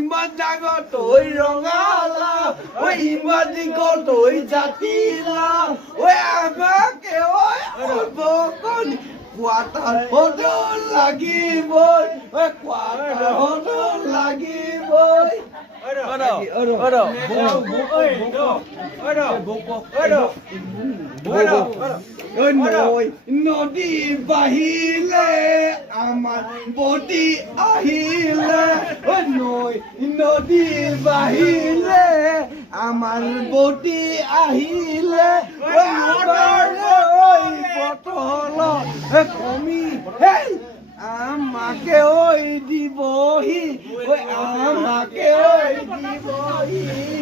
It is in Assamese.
ইমান ডাঙৰ তই ৰঙালাও ঐ ইমান দীঘল তই জাতিলাও ঐ আমাকে ঐ বকনি কোৱাটাৰ সদন লাগিবই ঐ কোৱাটাৰ সদন লাগিবই নদী বাহিলে আমাৰ বটি আহিলে নদী বাহিলে আমাৰ বটি আহিলে পটল কমি আমাকে ঐ দিবহি আমাকে ঐ দিবহি